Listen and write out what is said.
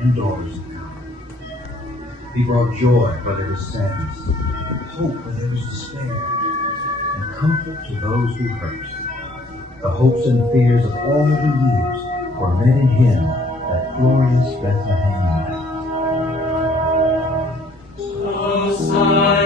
and daughters of God. He brought joy where there was sadness, hope where there was despair, and comfort to those who hurt. The hopes and fears of all the years were met in him, that glorious Bethlehem night.